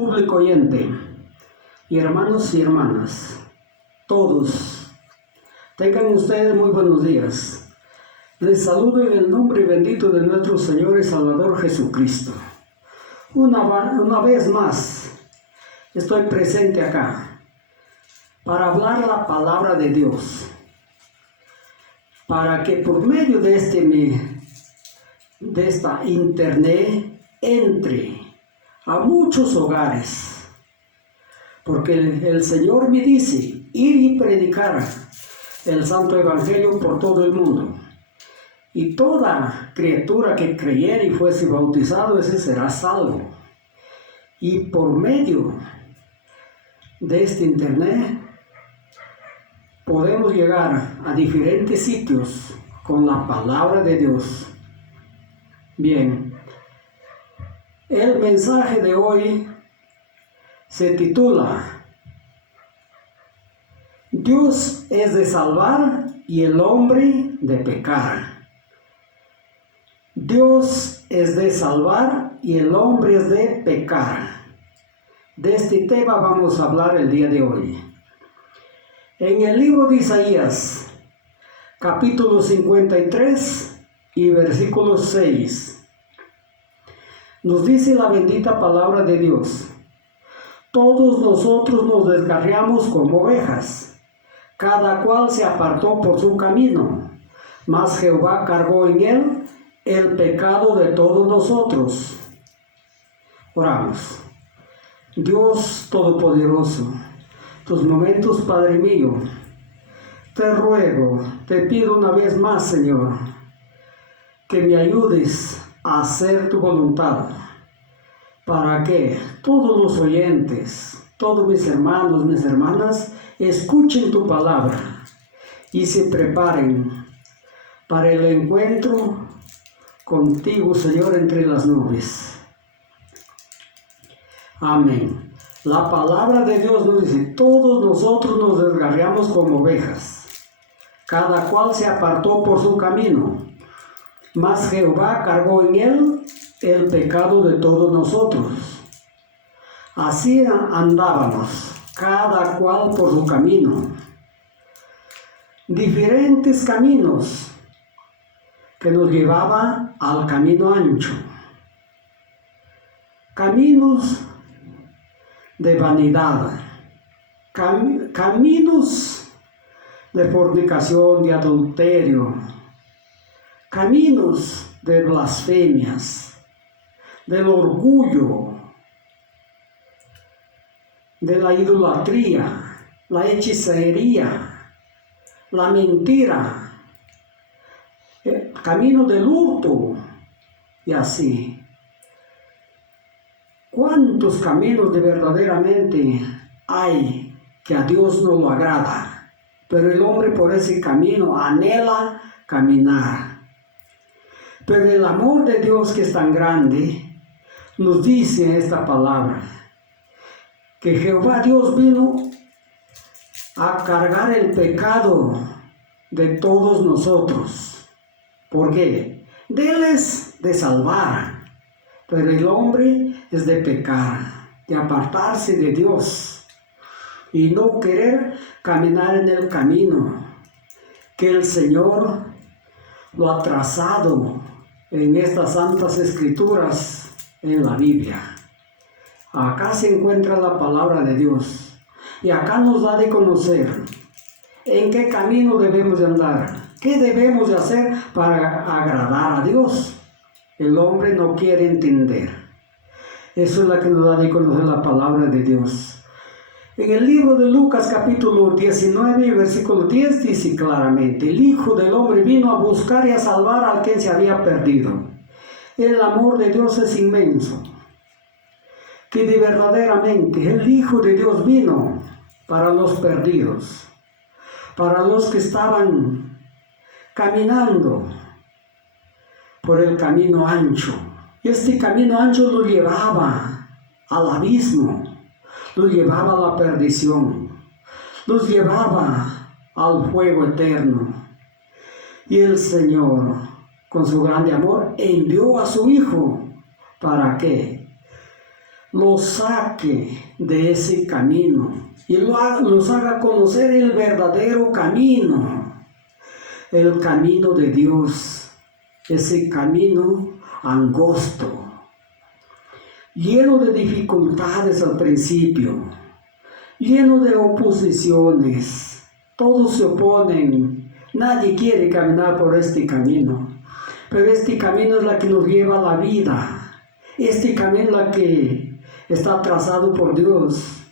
público oyente, y hermanos y hermanas, todos, tengan ustedes muy buenos días. Les saludo en el nombre bendito de nuestro Señor y Salvador Jesucristo. Una vez más, estoy presente acá para hablar la palabra de Dios, para que por medio de esta internet entre a muchos hogares, porque el Señor me dice ir y predicar el Santo Evangelio por todo el mundo, y toda criatura que creyere y fuese bautizado, ese será salvo. Y por medio de este internet podemos llegar a diferentes sitios con la palabra de Dios. Bien, el mensaje de hoy se titula Dios es de salvar y el hombre de pecar. Dios es de salvar y el hombre es de pecar. De este tema vamos a hablar el día de hoy. En el libro de Isaías, capítulo 53 y versículo 6, nos dice la bendita palabra de Dios: todos nosotros nos descarriamos como ovejas, cada cual se apartó por su camino, mas Jehová cargó en él el pecado de todos nosotros. Oramos. Dios Todopoderoso, tus momentos, Padre mío, te ruego, te pido una vez más, Señor, que me ayudes a hacer tu voluntad, para que todos los oyentes, todos mis hermanos, mis hermanas, escuchen tu palabra y se preparen para el encuentro contigo, Señor, entre las nubes. Amén. La palabra de Dios nos dice: todos nosotros nos descarriamos como ovejas, cada cual se apartó por su camino, mas Jehová cargó en él el pecado de todos nosotros. Así andábamos, cada cual por su camino, diferentes caminos que nos llevaban al camino ancho, caminos de vanidad, caminos de fornicación, de adulterio, caminos de blasfemias, del orgullo, de la idolatría, la hechicería, la mentira, camino del hurto, y así. ¿Cuántos caminos de verdaderamente hay que a Dios no lo agrada? Pero el hombre por ese camino anhela caminar. Pero el amor de Dios, que es tan grande, nos dice esta palabra, que Jehová Dios vino a cargar el pecado de todos nosotros. ¿Por qué? De Él es de salvar, pero el hombre es de pecar, de apartarse de Dios y no querer caminar en el camino que el Señor lo ha trazado en estas santas escrituras en la Biblia. Acá se encuentra la palabra de Dios y acá nos da de conocer en qué camino debemos de andar, qué debemos de hacer para agradar a Dios. El hombre no quiere entender. Eso es la que nos da de conocer la palabra de Dios. En el libro de Lucas capítulo 19 versículo 10 dice claramente: el Hijo del Hombre vino a buscar y a salvar al que se había perdido. El amor de Dios es inmenso, que de verdaderamente el Hijo de Dios vino para los perdidos, para los que estaban caminando por el camino ancho. Y este camino ancho lo llevaba al abismo, lo llevaba a la perdición, los llevaba al fuego eterno. Y el Señor, con su grande amor, envió a su Hijo. ¿Para qué? los saque de ese camino y los haga conocer el verdadero camino, el camino de Dios, ese camino angosto, lleno de dificultades al principio, lleno de oposiciones. Todos se oponen, nadie quiere caminar por este camino, pero este camino es la que nos lleva a la vida, este camino es la que está trazado por Dios,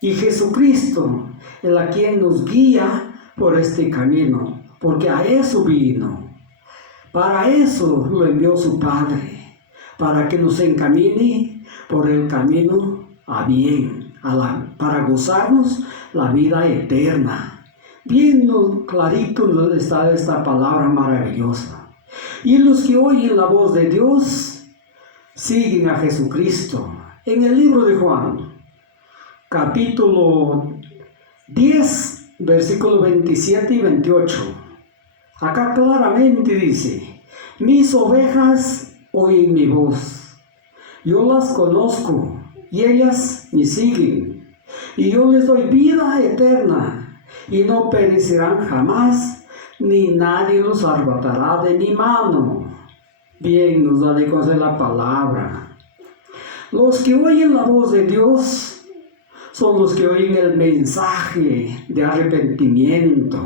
y Jesucristo es la quien nos guía por este camino, porque a eso vino, para eso lo envió su Padre, para que nos encamine por el camino a bien, para gozarnos la vida eterna. Bien clarito está esta palabra maravillosa. Y los que oyen la voz de Dios siguen a Jesucristo. En el libro de Juan, capítulo 10, versículos 27 y 28, acá claramente dice: mis ovejas oyen mi voz, yo las conozco y ellas me siguen, y yo les doy vida eterna, y no perecerán jamás, ni nadie los arrebatará de mi mano. Bien nos da de conocer la palabra. Los que oyen la voz de Dios son los que oyen el mensaje de arrepentimiento.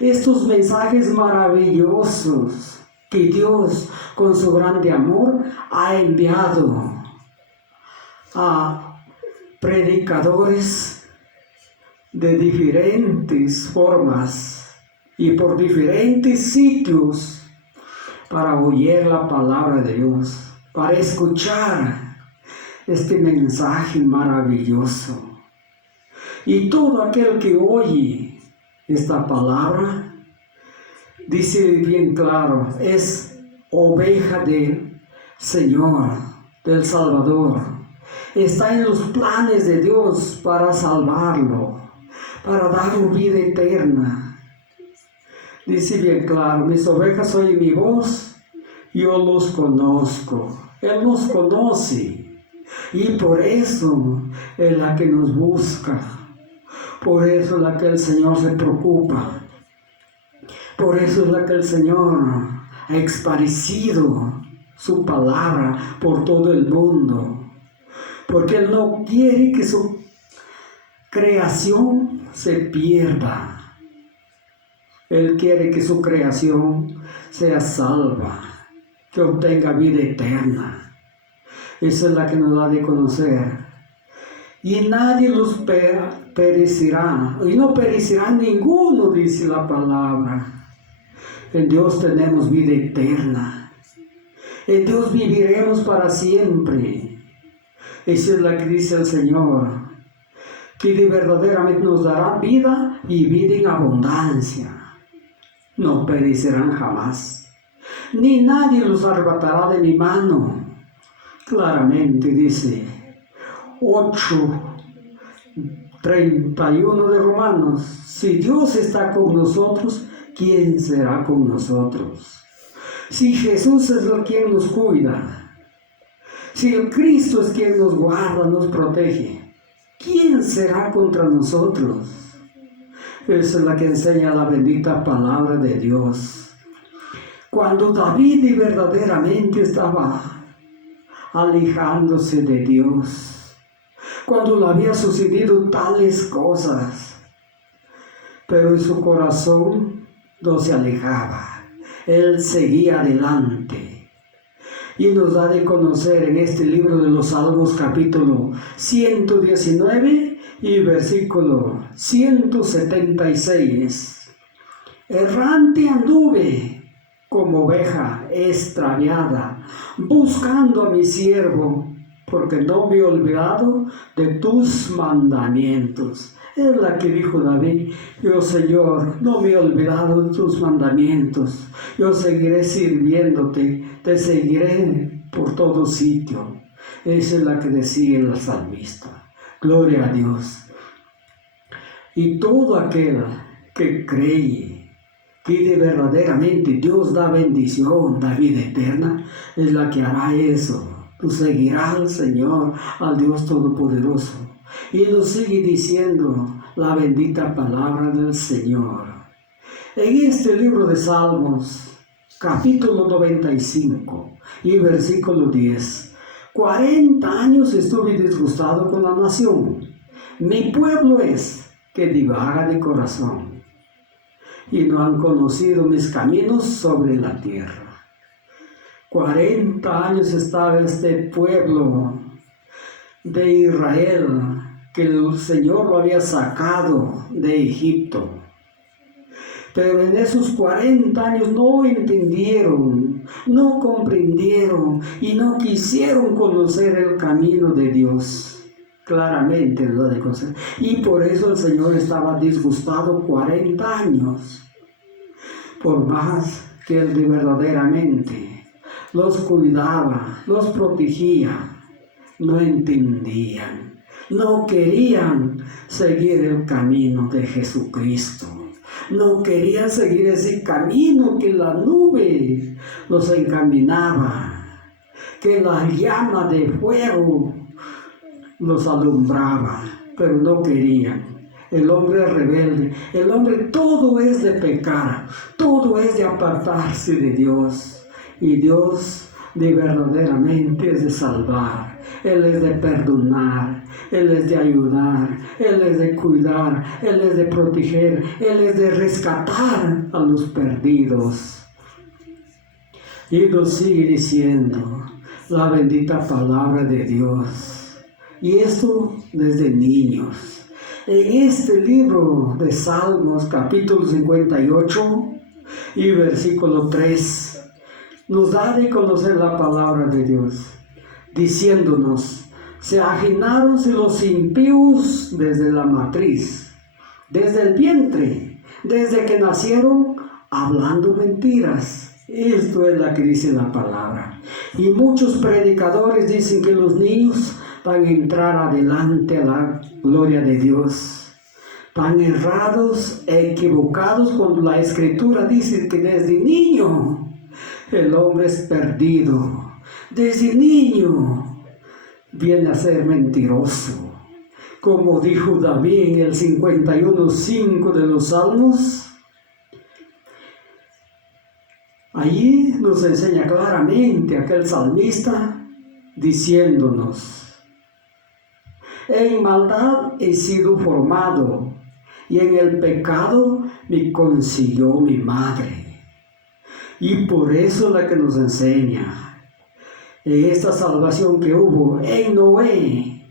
Estos mensajes maravillosos que Dios, con su grande amor, ha enviado a predicadores de diferentes formas y por diferentes sitios para oír la palabra de Dios, para escuchar este mensaje maravilloso. Y todo aquel que oye esta palabra, dice bien claro, es oveja del Señor, del Salvador. Está en los planes de Dios para salvarlo, para darle vida eterna. Dice bien claro: mis ovejas oyen mi voz, yo los conozco. Él nos conoce y por eso es la que nos busca. Por eso es la que el Señor se preocupa. Por eso es la que el Señor ha esparcido su palabra por todo el mundo. Porque Él no quiere que su creación se pierda. Él quiere que su creación sea salva, que obtenga vida eterna. Esa es la que nos da de conocer. Y nadie los perecerá, y no perecerá ninguno, dice la palabra. En Dios tenemos vida eterna. En Dios viviremos para siempre. Esa es la que dice el Señor, que de verdaderamente nos dará vida y vida en abundancia. No perecerán jamás, ni nadie los arrebatará de mi mano. Claramente dice 8:31 de Romanos: si Dios está con nosotros, ¿quién será con nosotros? Si Jesús es quien nos cuida, si el Cristo es quien nos guarda, nos protege, ¿quién será contra nosotros? Esa es la que enseña la bendita palabra de Dios. Cuando David verdaderamente estaba alejándose de Dios, cuando le había sucedido tales cosas, pero en su corazón no se alejaba, él seguía adelante. Y nos da de conocer en este libro de los Salmos, capítulo 119 y versículo 176. Errante anduve como oveja extraviada, buscando a mi siervo, porque no me he olvidado de tus mandamientos. Es la que dijo David: yo, Señor, no me he olvidado de tus mandamientos, yo seguiré sirviéndote, te seguiré por todo sitio. Esa es la que decía el salmista. Gloria a Dios. Y todo aquel que cree que verdaderamente Dios da bendición, da vida eterna, es la que hará eso. Tú seguirás al Señor, al Dios Todopoderoso. Y nos sigue diciendo la bendita palabra del Señor. En este libro de Salmos, capítulo 95 y versículo 10. 40 años estuve disgustado con la nación. Mi pueblo es que divaga de corazón, y no han conocido mis caminos sobre la tierra. 40 años estaba este pueblo de Israel, que el Señor lo había sacado de Egipto. Pero en esos 40 años no entendieron, no comprendieron y no quisieron conocer el camino de Dios. Claramente lo de conocer. Y por eso el Señor estaba disgustado 40 años. Por más que Él de verdaderamente los cuidaba, los protegía, no entendían, no querían seguir el camino de Jesucristo. No querían seguir ese camino que la nube los encaminaba, que la llama de fuego los alumbraba, pero no querían. El hombre es rebelde, el hombre todo es de pecar, todo es de apartarse de Dios. Y Dios de verdaderamente es de salvar, Él es de perdonar, Él es de ayudar, Él es de cuidar, Él es de proteger, Él es de rescatar a los perdidos. Y nos sigue diciendo la bendita palabra de Dios. Y esto desde niños. En este libro de Salmos, capítulo 58 y versículo 3, nos da de conocer la palabra de Dios, diciéndonos: se aginaron los impíos desde la matriz, desde el vientre, desde que nacieron, hablando mentiras. Esto es lo que dice la palabra. Y muchos predicadores dicen que los niños van a entrar adelante a la gloria de Dios. Tan errados e equivocados cuando la Escritura dice que desde niño el hombre es perdido. Desde niño viene a ser mentiroso. Como dijo David en el 51:5 de los Salmos, allí nos enseña claramente aquel salmista diciéndonos: en maldad he sido formado, y en el pecado me concibió mi madre. Y por eso es la que nos enseña en esta salvación que hubo en Noé.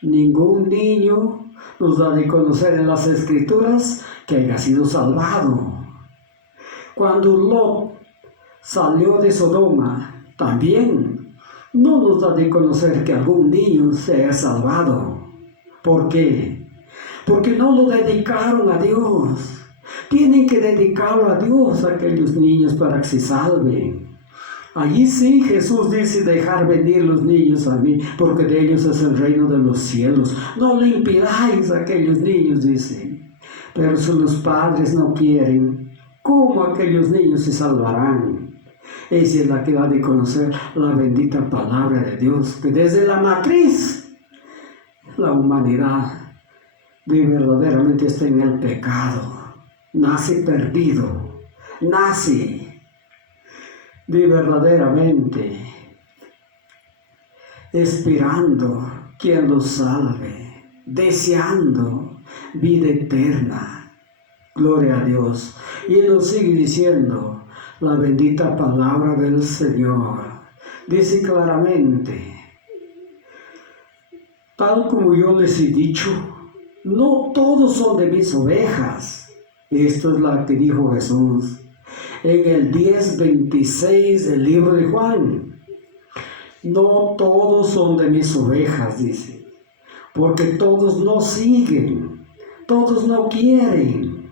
Ningún niño nos da de conocer en las Escrituras que haya sido salvado. Cuando Lot salió de Sodoma, también no nos da de conocer que algún niño se haya salvado. ¿Por qué? Porque no lo dedicaron a Dios. Tienen que dedicarlo a Dios a aquellos niños para que se salven. Allí sí Jesús dice: dejar venir los niños a mí, porque de ellos es el reino de los cielos. No le impidáis a aquellos niños, dice. Pero si los padres no quieren, ¿cómo aquellos niños se salvarán? Esa es la que da de conocer la bendita palabra de Dios, que desde la matriz la humanidad de verdaderamente está en el pecado. Nace perdido, nace de verdaderamente esperando quien los salve, deseando vida eterna. Gloria a Dios. Y Él nos sigue diciendo la bendita palabra del Señor. Dice claramente: tal como yo les he dicho, no todos son de mis ovejas. Esto es lo que dijo Jesús en el 10:26 del libro de Juan. No todos son de mis ovejas, dice, porque todos no siguen, todos no quieren.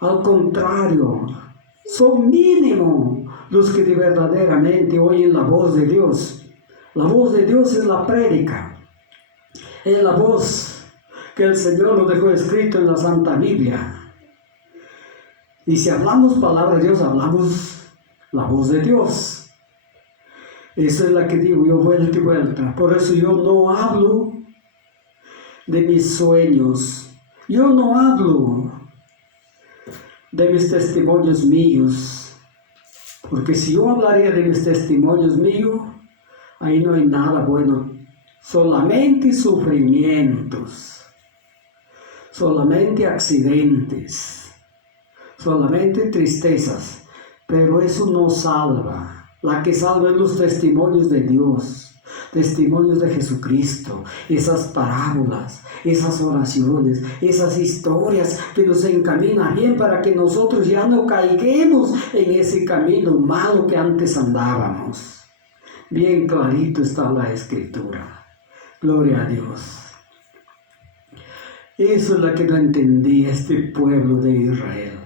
Al contrario, son mínimos los que de verdaderamente oyen la voz de Dios. La voz de Dios es la prédica, es la voz que el Señor lo dejó escrito en la Santa Biblia. Y si hablamos palabra de Dios, hablamos la voz de Dios. Esa es la que digo yo vuelta y vuelta. Por eso yo no hablo de mis sueños. Yo no hablo de mis testimonios míos. Porque si yo hablaría de mis testimonios míos, ahí no hay nada bueno. Solamente sufrimientos. Solamente accidentes. Solamente tristezas. Pero eso no salva. La que salva es los testimonios de Dios, testimonios de Jesucristo, esas parábolas, esas oraciones, esas historias que nos encaminan bien para que nosotros ya no caiguemos en ese camino malo que antes andábamos. Bien clarito está la Escritura. Gloria a Dios. Eso es lo que no entendía este pueblo de Israel.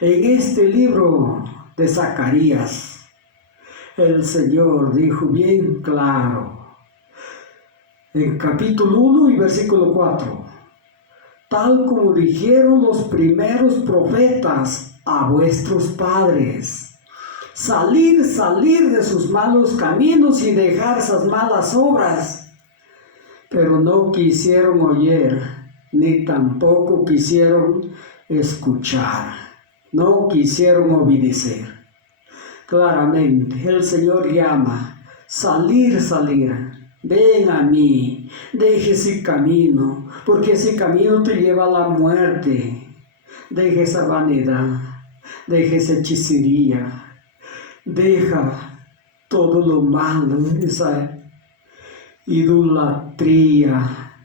En este libro de Zacarías, el Señor dijo bien claro, en capítulo 1 y versículo 4, tal como dijeron los primeros profetas a vuestros padres, salir de sus malos caminos y dejar esas malas obras, pero no quisieron oír, ni tampoco quisieron escuchar, no quisieron obedecer. Claramente, el Señor llama, salir, ven a mí, deje ese camino, porque ese camino te lleva a la muerte. Deja esa vanidad, deja esa hechicería, deja todo lo malo, esa idolatría,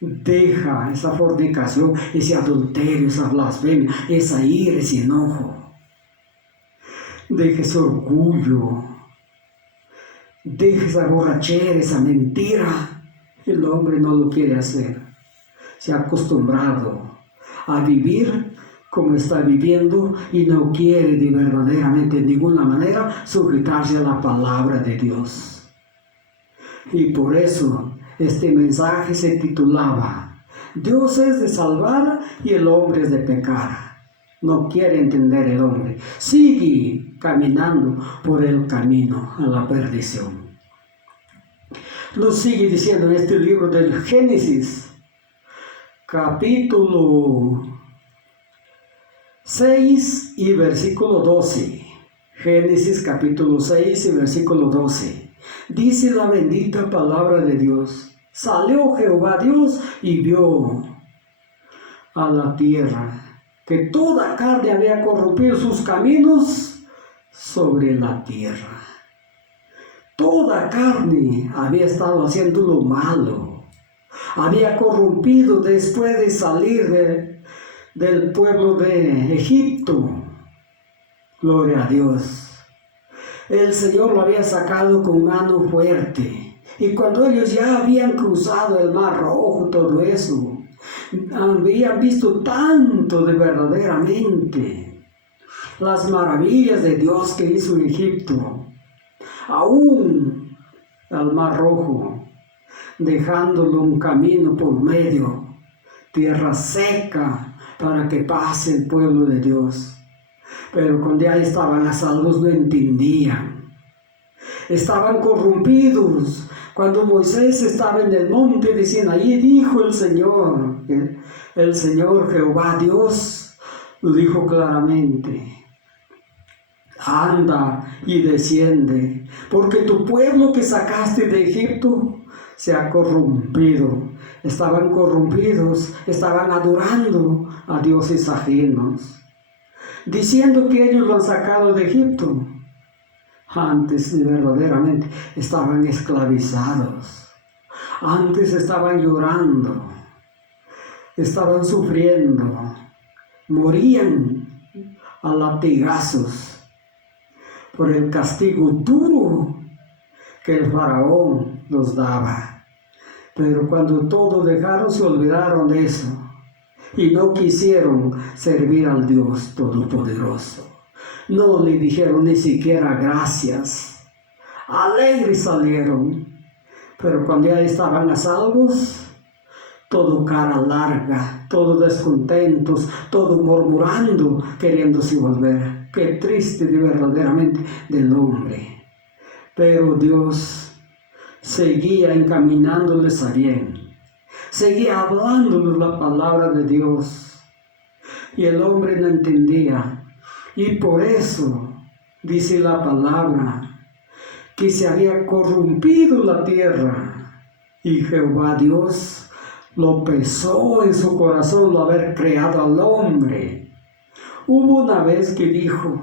deja esa fornicación, ese adulterio, esa blasfemia, esa ira, ese enojo. Deje ese orgullo, deje esa borrachera, esa mentira. El hombre no lo quiere hacer. Se ha acostumbrado a vivir como está viviendo y no quiere de verdaderamente de ninguna manera sujetarse a la palabra de Dios. Y por eso este mensaje se titulaba, Dios es de salvar y el hombre es de pecar. No quiere entender el hombre. Sigue caminando por el camino a la perdición. Lo sigue diciendo en este libro del Génesis, capítulo 6 y versículo 12. Génesis capítulo 6 y versículo 12. Dice la bendita palabra de Dios. Salió Jehová Dios y vio a la tierra que toda carne había corrompido sus caminos sobre la tierra. Toda carne había estado haciendo lo malo, había corrompido después de salir del pueblo de Egipto. Gloria a Dios. El Señor lo había sacado con mano fuerte. Y cuando ellos ya habían cruzado el Mar Rojo, todo eso, habían visto tanto de verdaderamente las maravillas de Dios que hizo en Egipto, aún al Mar Rojo, dejándolo un camino por medio, tierra seca, para que pase el pueblo de Dios. Pero cuando ya estaban a salvos no entendían, estaban corrompidos. Cuando Moisés estaba en el monte, decían, allí dijo el Señor Jehová Dios, lo dijo claramente, anda y desciende, porque tu pueblo que sacaste de Egipto se ha corrompido. Estaban corrompidos, estaban adorando a dioses ajenos, diciendo que ellos lo han sacado de Egipto. Antes verdaderamente estaban esclavizados, antes estaban llorando, estaban sufriendo, morían a latigazos por el castigo duro que el faraón los daba. Pero cuando todos dejaron, se olvidaron de eso y no quisieron servir al Dios Todopoderoso. No le dijeron ni siquiera gracias. Alegres salieron. Pero cuando ya estaban a salvos, todo cara larga, todo descontentos, todo murmurando, queriéndose volver. Qué triste de verdaderamente del hombre. Pero Dios seguía encaminándoles a bien. Seguía hablándoles la palabra de Dios. Y el hombre no entendía. Y por eso dice la palabra que se había corrompido la tierra. Y Jehová Dios lo pesó en su corazón lo haber creado al hombre. Hubo una vez que dijo: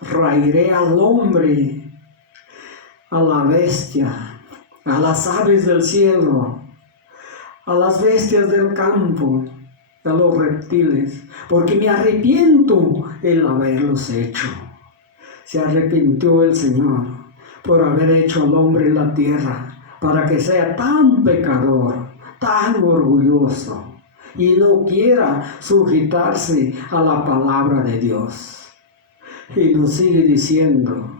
raeré al hombre, a la bestia, a las aves del cielo, a las bestias del campo, a los reptiles, porque me arrepiento el haberlos hecho. Se arrepintió el Señor por haber hecho al hombre en la tierra, para que sea tan pecador, tan orgulloso, y no quiera sujetarse a la palabra de Dios. Y nos sigue diciendo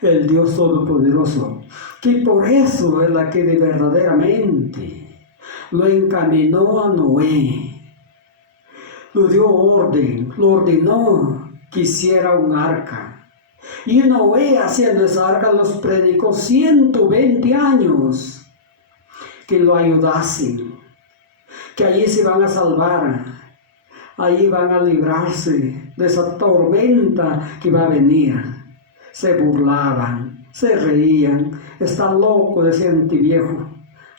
el Dios Todopoderoso que por eso es la que verdaderamente lo encaminó a Noé, lo dio orden, lo ordenó que hiciera un arca. Y Noé, haciendo esa arca, los predicó 120 años que lo ayudasen, que allí se van a salvar, allí van a librarse de esa tormenta que va a venir. Se burlaban, se reían, está loco, decía un viejo.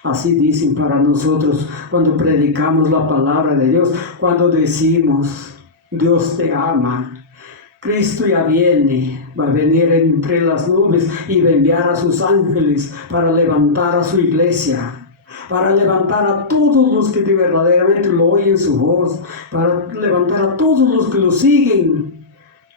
Así dicen para nosotros cuando predicamos la palabra de Dios, cuando decimos: Dios te ama, Cristo ya viene, va a venir entre las nubes y va a enviar a sus ángeles para levantar a su iglesia, para levantar a todos los que verdaderamente lo oyen su voz, para levantar a todos los que lo siguen.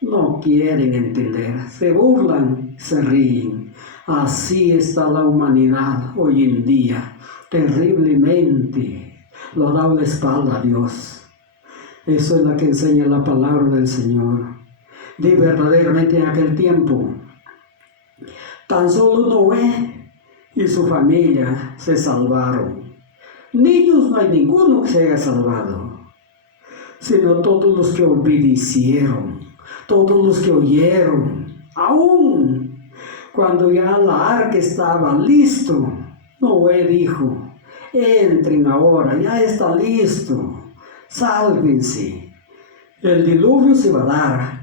No quieren entender, se burlan, se ríen. Así está la humanidad hoy en día, terriblemente. Lo ha dado la espalda a Dios. Eso es lo que enseña la palabra del Señor. De verdaderamente en aquel tiempo, tan solo Noé y su familia se salvaron. Niños no hay ninguno que se haya salvado, sino todos los que obedecieron, todos los que oyeron. Aún cuando ya la arca estaba listo, Noé dijo: entren ahora, ya está listo, sálvense, el diluvio se va a dar.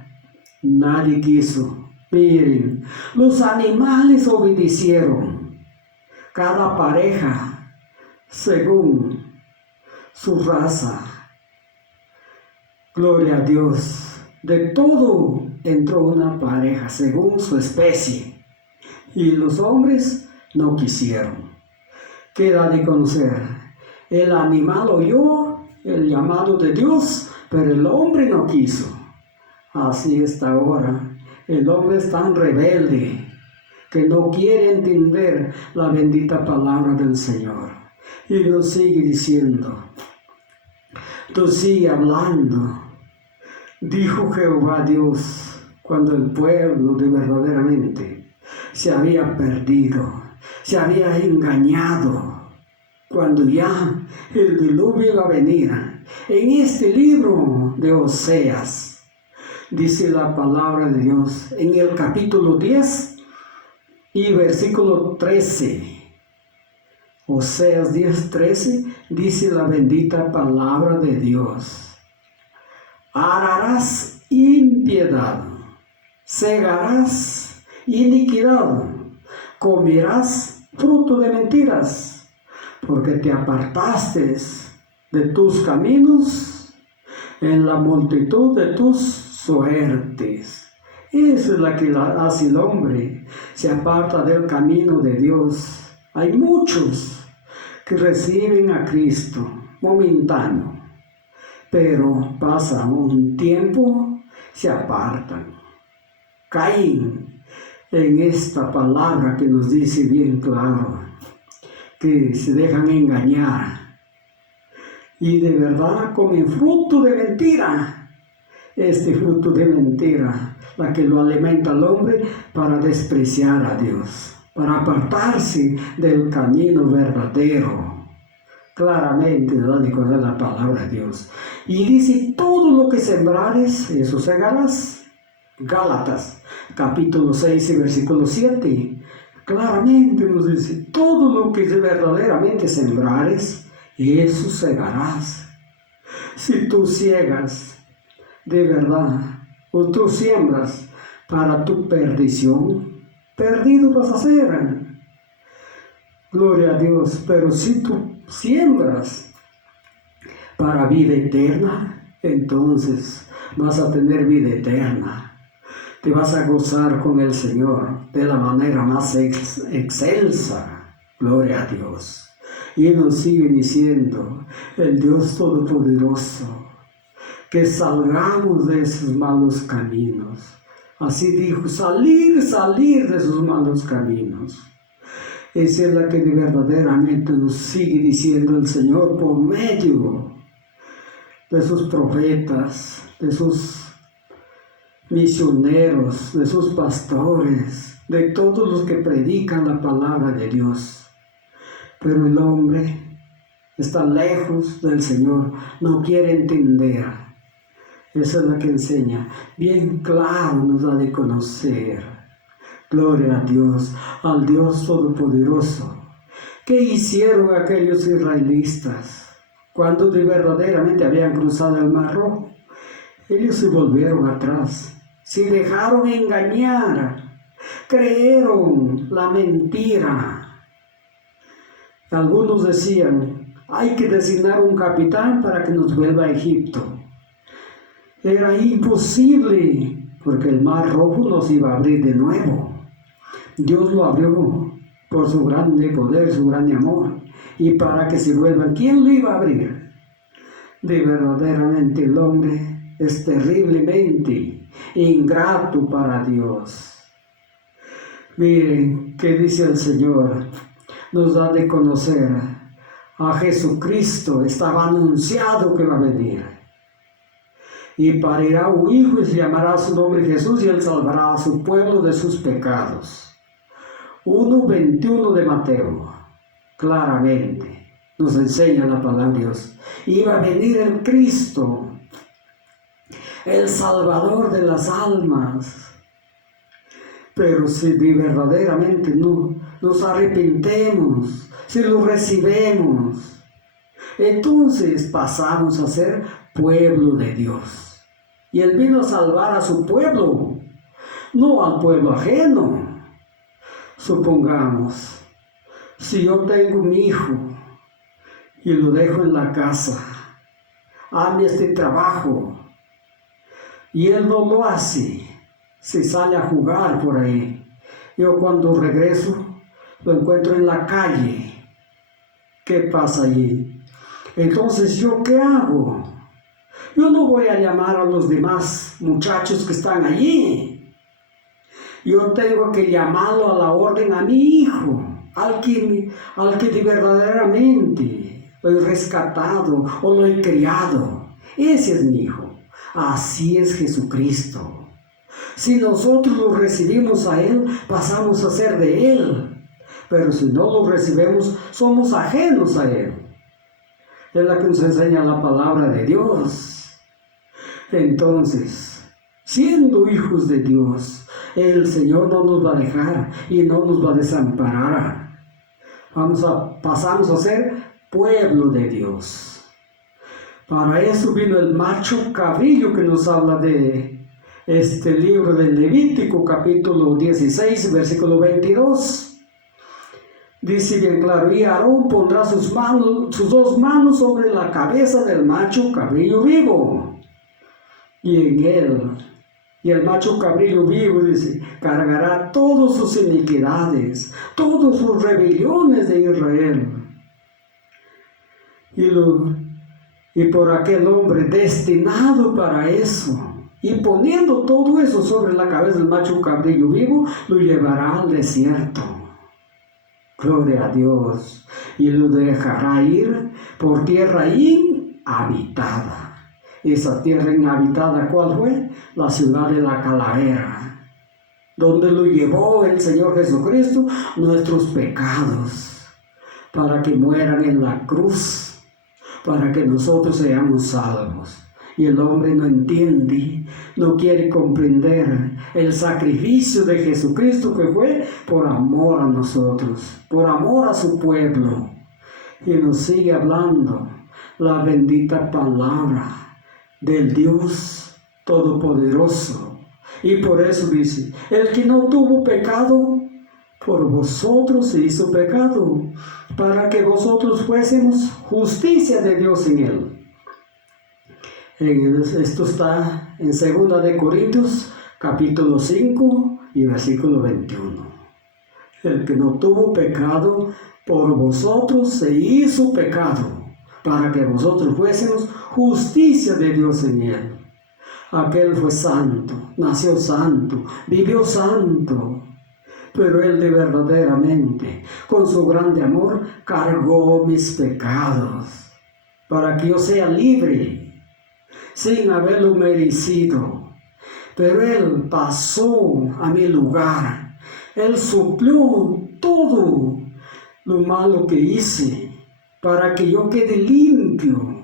Nadie quiso. Miren, los animales obedecieron, cada pareja según su raza. Gloria a Dios. De todo entró una pareja según su especie, y los hombres no quisieron. Queda de conocer, el animal oyó el llamado de Dios, pero el hombre no quiso. Así está ahora. El hombre es tan rebelde que no quiere entender la bendita palabra del Señor. Y nos sigue diciendo, nos sigue hablando. Dijo Jehová Dios, cuando el pueblo de verdaderamente se había perdido, se había engañado, cuando ya el diluvio iba a venir. En este libro de Oseas, dice la palabra de Dios, en el capítulo 10 y versículo 13, Oseas 10:13, dice la bendita palabra de Dios: ararás impiedad, segarás iniquidad, comerás fruto de mentiras, porque te apartaste de tus caminos en la multitud de tus suertes. Esa es la que hace el hombre, se aparta del camino de Dios. Hay muchos que reciben a Cristo momentáneo, pero pasa un tiempo, se apartan, caen en esta palabra que nos dice bien claro, que se dejan engañar y de verdad comen fruto de mentira. Este fruto de mentira, la que lo alimenta al hombre para despreciar a Dios, para apartarse del camino verdadero. Claramente da de conocer la palabra de Dios. Y dice, todo lo que sembrares, eso segarás. Gálatas, capítulo 6 y versículo 7. Claramente nos dice, todo lo que verdaderamente sembrares, eso segarás. Si tú ciegas de verdad o tú siembras para tu perdición, perdido vas a ser. Gloria a Dios. Pero si tú siembras para vida eterna, entonces vas a tener vida eterna. Te vas a gozar con el Señor de la manera más excelsa. Gloria a Dios. Y nos sigue diciendo el Dios Todopoderoso que salgamos de esos malos caminos. Así dijo, salir de sus malos caminos. Esa es la que verdaderamente nos sigue diciendo el Señor por medio de sus profetas, de sus misioneros, de sus pastores, de todos los que predican la palabra de Dios. Pero el hombre está lejos del Señor, no quiere entender. Esa es la que enseña. Bien claro nos da de conocer. Gloria a Dios, al Dios Todopoderoso. ¿Qué hicieron aquellos israelitas cuando verdaderamente habían cruzado el Mar Rojo? Ellos se volvieron atrás, se dejaron engañar, creyeron la mentira. Algunos decían, hay que designar un capitán para que nos vuelva a Egipto. Era imposible, porque el Mar Rojo nos iba a abrir de nuevo. Dios lo abrió por su grande poder, su grande amor. Y para que se vuelvan, ¿quién lo iba a abrir? De verdaderamente el hombre es terriblemente ingrato para Dios. Miren, ¿qué dice el Señor? Nos da de conocer a Jesucristo. Estaba anunciado que va a venir. Y parirá un hijo y se llamará su nombre Jesús, y él salvará a su pueblo de sus pecados. 1:21 de Mateo, claramente nos enseña la palabra de Dios. Iba a venir el Cristo, el Salvador de las almas. Pero si verdaderamente no nos arrepentemos, si lo recibimos, entonces pasamos a ser pueblo de Dios. Y Él vino a salvar a su pueblo, no al pueblo ajeno. Supongamos, si yo tengo mi hijo y lo dejo en la casa, ame este trabajo, y él no lo hace, se sale a jugar por ahí. Yo cuando regreso lo encuentro en la calle. ¿Qué pasa allí? Entonces, ¿yo qué hago? Yo no voy a llamar a los demás muchachos que están allí. Yo tengo que llamarlo a la orden a mi hijo, al que verdaderamente lo he rescatado o lo he criado. Ese es mi hijo. Así es Jesucristo. Si nosotros lo recibimos a Él, pasamos a ser de Él. Pero si no lo recibimos, somos ajenos a Él. Es la que nos enseña la palabra de Dios. Entonces, siendo hijos de Dios, el Señor no nos va a dejar y no nos va a desamparar. Pasamos a ser pueblo de Dios. Para eso vino el macho cabrillo que nos habla de este libro del Levítico, capítulo 16, versículo 22. Dice bien claro, y Aarón pondrá sus dos manos sobre la cabeza del macho cabrillo vivo. Y en él, y el macho cabrillo vivo, dice, cargará todas sus iniquidades, todas sus rebeliones de Israel. Y por aquel hombre destinado para eso, y poniendo todo eso sobre la cabeza del macho cabrillo vivo, lo llevará al desierto. Gloria a Dios. Y lo dejará ir por tierra inhabitada. Esa tierra inhabitada, ¿cuál fue? La ciudad de la calavera, donde lo llevó el Señor Jesucristo nuestros pecados, para que mueran en la cruz, para que nosotros seamos salvos. Y el hombre no entiende, no quiere comprender el sacrificio de Jesucristo que fue por amor a nosotros, por amor a su pueblo. Y nos sigue hablando la bendita palabra del Dios Todopoderoso. Y por eso dice, el que no tuvo pecado, por vosotros se hizo pecado, para que vosotros fuésemos justicia de Dios en él. Esto está en 2 de Corintios, capítulo 5 y versículo 21. El que no tuvo pecado, por vosotros se hizo pecado, para que vosotros fuésemos justicia de Dios en él. Aquel fue santo, nació santo, vivió santo, pero él de verdaderamente, con su grande amor, cargó mis pecados, para que yo sea libre, sin haberlo merecido. Pero él pasó a mi lugar, él suplió todo lo malo que hice, para que yo quede limpio.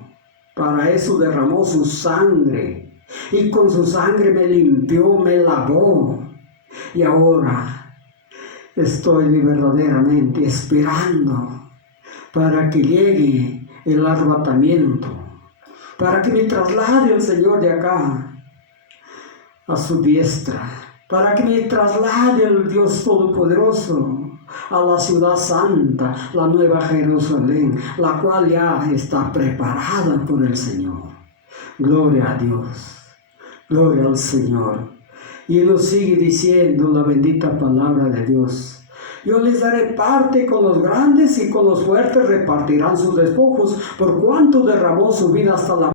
Para eso derramó su sangre, y con su sangre me limpió, me lavó. Y ahora estoy verdaderamente esperando para que llegue el arrebatamiento, para que me traslade el Señor de acá a su diestra, para que me traslade el Dios Todopoderoso a la ciudad santa, la nueva Jerusalén, la cual ya está preparada por el Señor. Gloria a Dios, gloria al Señor. Y nos sigue diciendo la bendita palabra de Dios. Yo les daré parte con los grandes, y con los fuertes repartirán sus despojos, por cuanto derramó su vida hasta la